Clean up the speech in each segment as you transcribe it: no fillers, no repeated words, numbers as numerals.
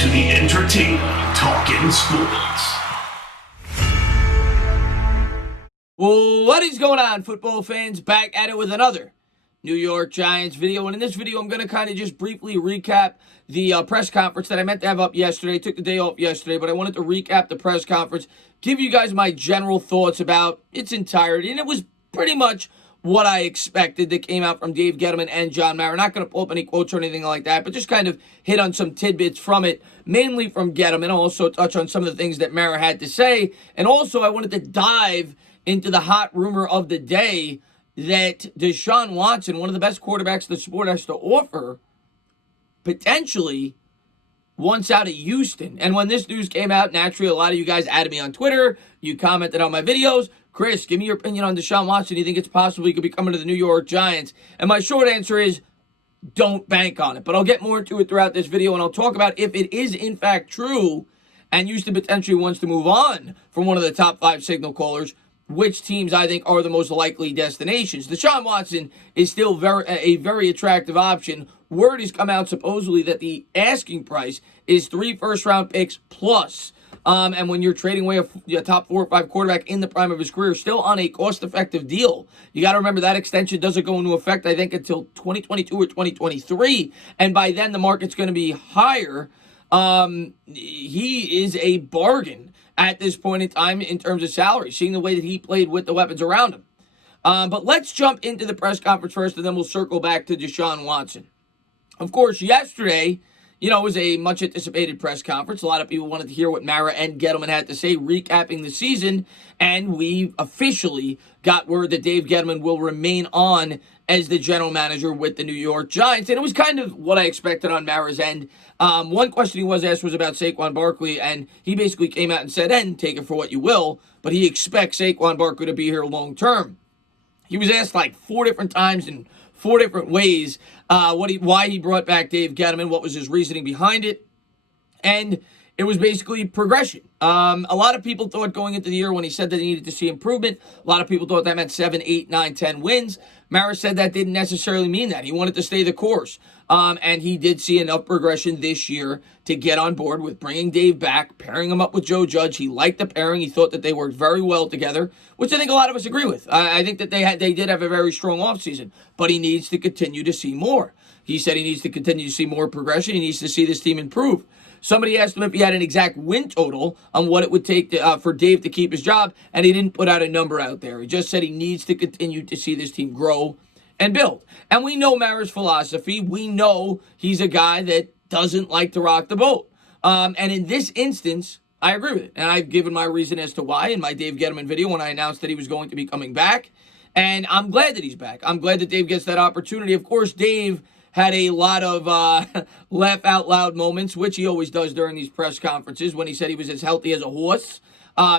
to the entertainment Talking Sports. What is going on, football fans? Back at it with another New York Giants video. And in this video, I'm going to kind of just briefly recap the press conference that I meant to have up yesterday. I took the day off yesterday, but I wanted to recap the press conference, give you guys my general thoughts about its entirety. And it was pretty much what I expected that came out from Dave Gettleman and John Mara. Not going to pull up any quotes or anything like that, but just kind of hit on some tidbits from it, mainly from Gettleman. I'll also touch on some of the things that Mara had to say. And also, I wanted to dive into the hot rumor of the day that Deshaun Watson, one of the best quarterbacks the sport has to offer, potentially wants out of Houston. And when this news came out, naturally, a lot of you guys added me on Twitter. You commented on my videos. Chris, give me your opinion on Deshaun Watson. Do you think it's possible he could be coming to the New York Giants? And my short answer is, don't bank on it. But I'll get more into it throughout this video, and I'll talk about if it is in fact true and Houston potentially wants to move on from one of the top 5 signal callers, which teams I think are the most likely destinations. Deshaun Watson is still a very attractive option. Word has come out supposedly that the asking price is 3 first-round picks plus. And when you're trading away a top 4 or 5 quarterback in the prime of his career, still on a cost-effective deal. You got to remember that extension doesn't go into effect, I think, until 2022 or 2023. And by then, the market's going to be higher. He is a bargain at this point in time in terms of salary, seeing the way that he played with the weapons around him. But let's jump into the press conference first, and then we'll circle back to Deshaun Watson. Of course, yesterday, was a much anticipated press conference. A lot of people wanted to hear what Mara and Gettleman had to say, recapping the season, and we officially got word that Dave Gettleman will remain on as the general manager with the New York Giants. And it was kind of what I expected on Mara's end. One question he was asked was about Saquon Barkley, and he basically came out and said, and take it for what you will, but he expects Saquon Barkley to be here long term. He was asked like 4 different times in 4 different ways why he brought back Dave Gettleman, what was his reasoning behind it, and it was basically progression. A lot of people thought going into the year when he said that he needed to see improvement, a lot of people thought that meant 7, 8, 9, 10 wins. Mara said that didn't necessarily mean that. He wanted to stay the course. And he did see enough progression this year to get on board with bringing Dave back, pairing him up with Joe Judge. He liked the pairing. He thought that they worked very well together, which I think a lot of us agree with. I think that they did have a very strong offseason, but he needs to continue to see more. He said he needs to continue to see more progression. He needs to see this team improve. Somebody asked him if he had an exact win total on what it would take for Dave to keep his job, and he didn't put out a number out there. He just said he needs to continue to see this team grow and build. And we know Mara's philosophy. We know he's a guy that doesn't like to rock the boat. And in this instance, I agree with it. And I've given my reason as to why in my Dave Gettleman video when I announced that he was going to be coming back. And I'm glad that he's back. I'm glad that Dave gets that opportunity. Of course, Dave had a lot of laugh out loud moments, which he always does during these press conferences when he said he was as healthy as a horse.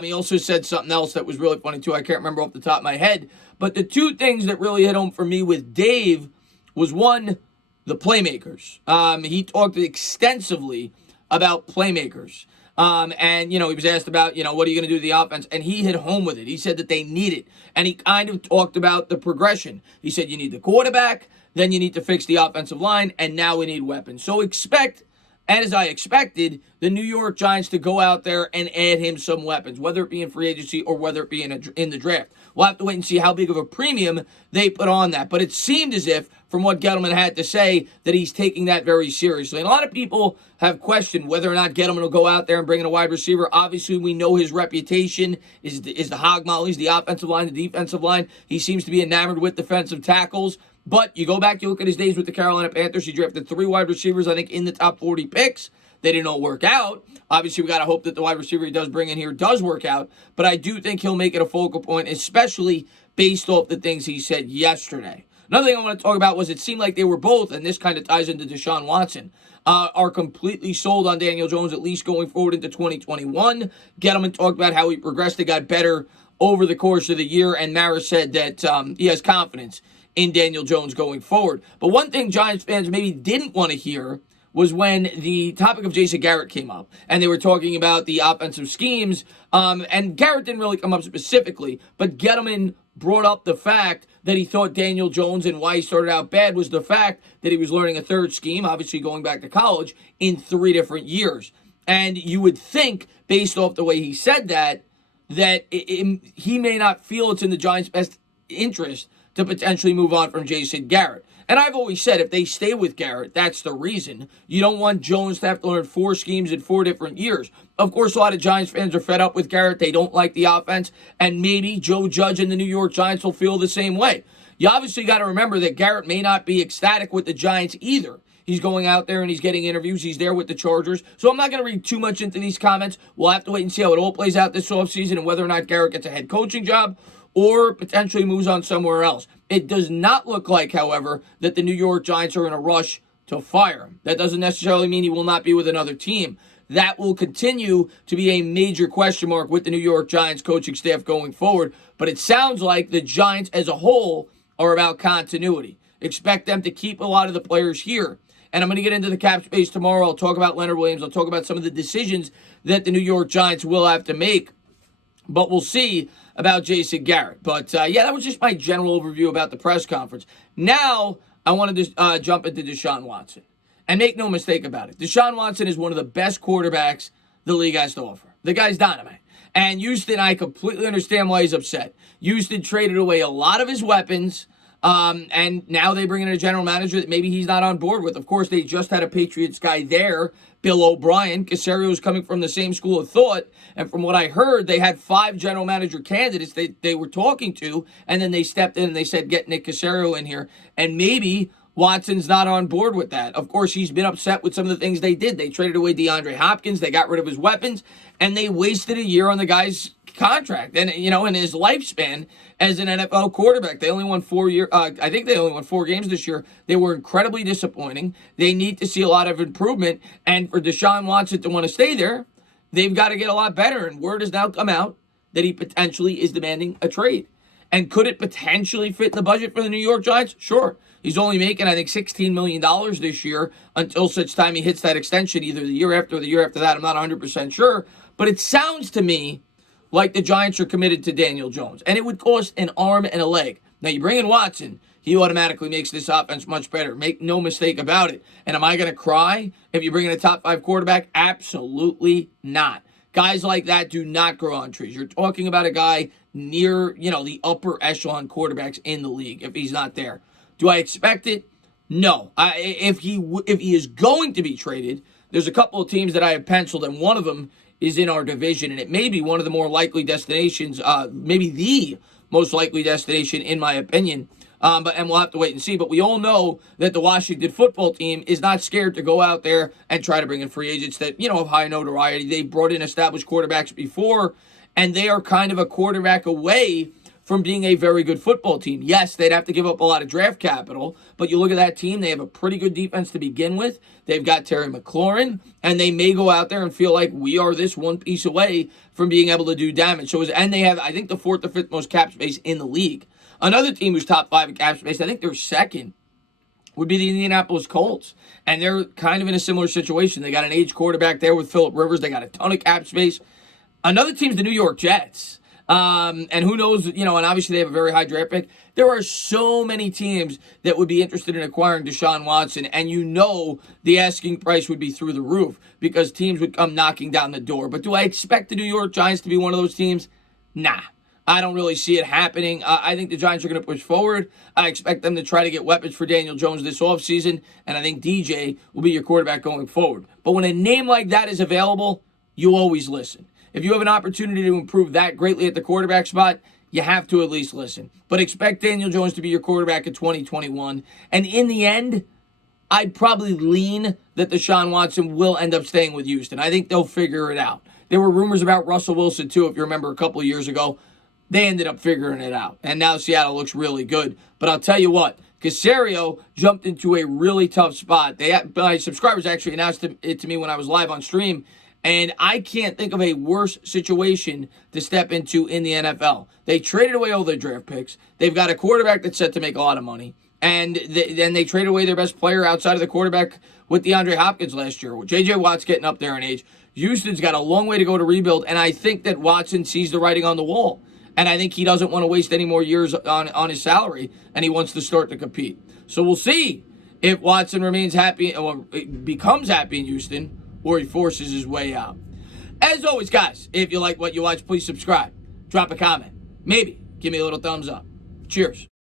He also said something else that was really funny too. I can't remember off the top of my head. But the 2 things that really hit home for me with Dave was, one, the playmakers. He talked extensively about playmakers. And he was asked about, what are you going to do to the offense? And he hit home with it. He said that they need it. And he kind of talked about the progression. He said you need the quarterback, then you need to fix the offensive line, and now we need weapons. So expect, as I expected, the New York Giants to go out there and add him some weapons, whether it be in free agency or whether it be in the draft. We'll have to wait and see how big of a premium they put on that. But it seemed as if, from what Gettleman had to say, that he's taking that very seriously. And a lot of people have questioned whether or not Gettleman will go out there and bring in a wide receiver. Obviously, we know his reputation is the hog mollies, the offensive line, the defensive line. He seems to be enamored with defensive tackles. But you go back, you look at his days with the Carolina Panthers, he drafted 3 wide receivers, I think, in the top 40 picks. They didn't all work out. Obviously, we got to hope that the wide receiver he does bring in here does work out. But I do think he'll make it a focal point, especially based off the things he said yesterday. Another thing I want to talk about was it seemed like they were both, and this kind of ties into Deshaun Watson, are completely sold on Daniel Jones, at least going forward into 2021. Gettleman talked about how he progressed and got better over the course of the year, and Mara said that he has confidence in Daniel Jones going forward. But one thing Giants fans maybe didn't want to hear was when the topic of Jason Garrett came up, and they were talking about the offensive schemes, and Garrett didn't really come up specifically, but Gettleman brought up the fact that he thought Daniel Jones and why he started out bad was the fact that he was learning a third scheme, obviously going back to college, in 3 different years. And you would think, based off the way he said that he may not feel it's in the Giants' best interest to potentially move on from Jason Garrett. And I've always said if they stay with Garrett, that's the reason. You don't want Jones to have to learn 4 schemes in 4 different years. Of course, a lot of Giants fans are fed up with Garrett. They don't like the offense. And maybe Joe Judge and the New York Giants will feel the same way. You obviously got to remember that Garrett may not be ecstatic with the Giants either. He's going out there and he's getting interviews. He's there with the Chargers. So I'm not going to read too much into these comments. We'll have to wait and see how it all plays out this offseason and whether or not Garrett gets a head coaching job or potentially moves on somewhere else. It does not look like, however, that the New York Giants are in a rush to fire him. That doesn't necessarily mean he will not be with another team. That will continue to be a major question mark with the New York Giants coaching staff going forward. But it sounds like the Giants as a whole are about continuity. Expect them to keep a lot of the players here. And I'm going to get into the cap space tomorrow. I'll talk about Leonard Williams. I'll talk about some of the decisions that the New York Giants will have to make. But we'll see about Jason Garrett. But, that was just my general overview about the press conference. Now, I want to jump into Deshaun Watson. And make no mistake about it. Deshaun Watson is one of the best quarterbacks the league has to offer. The guy's dynamite. And Houston, I completely understand why he's upset. Houston traded away a lot of his weapons. And now they bring in a general manager that maybe he's not on board with. Of course, they just had a Patriots guy there, Bill O'Brien. Caserio is coming from the same school of thought. And from what I heard, they had 5 general manager candidates they were talking to. And then they stepped in and they said, get Nick Caserio in here. And maybe Watson's not on board with that. Of course, he's been upset with some of the things they did. They traded away DeAndre Hopkins. They got rid of his weapons. And they wasted a year on the guy's contract and, in his lifespan as an NFL quarterback. They only won 4 years. I think they only won 4 games this year. They were incredibly disappointing. They need to see a lot of improvement. And for Deshaun Watson to want to stay there, they've got to get a lot better. And word has now come out that he potentially is demanding a trade. And could it potentially fit in the budget for the New York Giants? Sure. He's only making, I think, $16 million this year until such time he hits that extension, either the year after or the year after that. I'm not 100% sure. But it sounds to me like the Giants are committed to Daniel Jones. And it would cost an arm and a leg. Now, you bring in Watson, he automatically makes this offense much better. Make no mistake about it. And am I going to cry if you bring in a top 5 quarterback? Absolutely not. Guys like that do not grow on trees. You're talking about a guy near, the upper echelon quarterbacks in the league if he's not there. Do I expect it? No. If he is going to be traded, there's a couple of teams that I have penciled, and one of them is in our division, and it may be one of the more likely destinations, maybe the most likely destination in my opinion. And we'll have to wait and see. But we all know that the Washington football team is not scared to go out there and try to bring in free agents that, have high notoriety. They've brought in established quarterbacks before, and they are kind of a quarterback away from being a very good football team. Yes, they'd have to give up a lot of draft capital, but you look at that team, they have a pretty good defense to begin with. They've got Terry McLaurin, and they may go out there and feel like we are this one piece away from being able to do damage. And they have, I think, the 4th or 5th most cap space in the league. Another team who's top 5 in cap space, I think they're second, would be the Indianapolis Colts. And they're kind of in a similar situation. They got an aged quarterback there with Phillip Rivers. They got a ton of cap space. Another team's the New York Jets. And who knows, and obviously they have a very high draft pick. There are so many teams that would be interested in acquiring Deshaun Watson, and the asking price would be through the roof because teams would come knocking down the door. But do I expect the New York Giants to be one of those teams? Nah. I don't really see it happening. I think the Giants are going to push forward. I expect them to try to get weapons for Daniel Jones this offseason, and I think DJ will be your quarterback going forward. But when a name like that is available, you always listen. If you have an opportunity to improve that greatly at the quarterback spot, you have to at least listen. But expect Daniel Jones to be your quarterback in 2021. And in the end, I'd probably lean that Deshaun Watson will end up staying with Houston. I think they'll figure it out. There were rumors about Russell Wilson, too, if you remember a couple of years ago. They ended up figuring it out. And now Seattle looks really good. But I'll tell you what, Caserio jumped into a really tough spot. My subscribers actually announced it to me when I was live on stream. And I can't think of a worse situation to step into in the NFL. They traded away all their draft picks. They've got a quarterback that's set to make a lot of money. And then they traded away their best player outside of the quarterback with DeAndre Hopkins last year. J.J. Watt's getting up there in age. Houston's got a long way to go to rebuild. And I think that Watson sees the writing on the wall. And I think he doesn't want to waste any more years on his salary, and he wants to start to compete. So we'll see if Watson remains happy or becomes happy in Houston, or he forces his way out. As always, guys, if you like what you watch, please subscribe. Drop a comment. Maybe give me a little thumbs up. Cheers.